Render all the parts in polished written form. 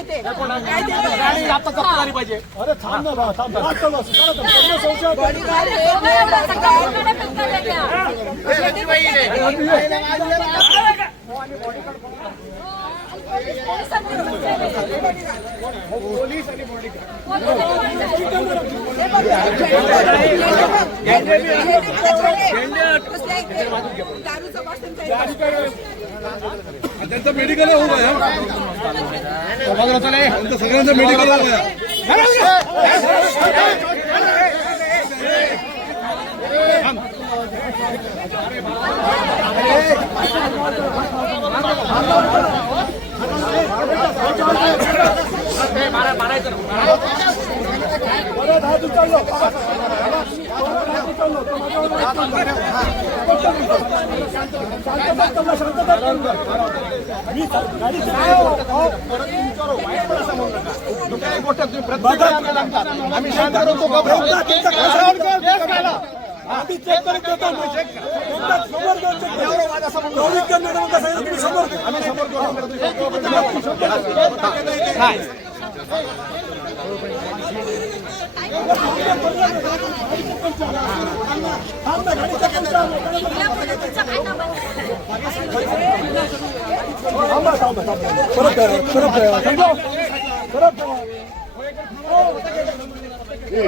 काय ते गाडी आता जप्त झाली पाहिजे. अरे थांब ना बा, थांब संशय पोलीस आणि त्यांचं मेडिकल हो गया सगळ्यांचं मेडिकल हो गया आम्ही शांत करतो आम्ही चेक करून देतो आम्ही समोर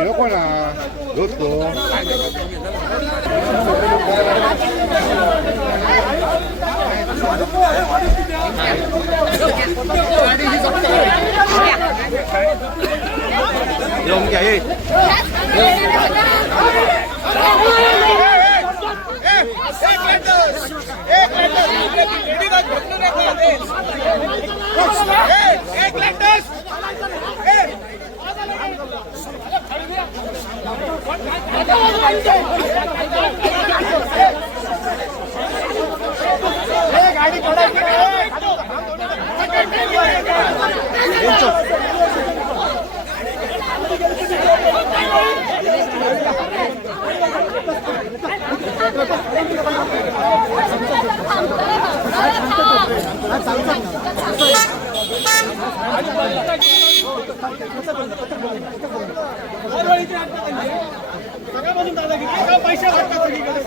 नको ना दोस्तो येऊन घ्या गाडी पैसे वाटतात सगळीकडे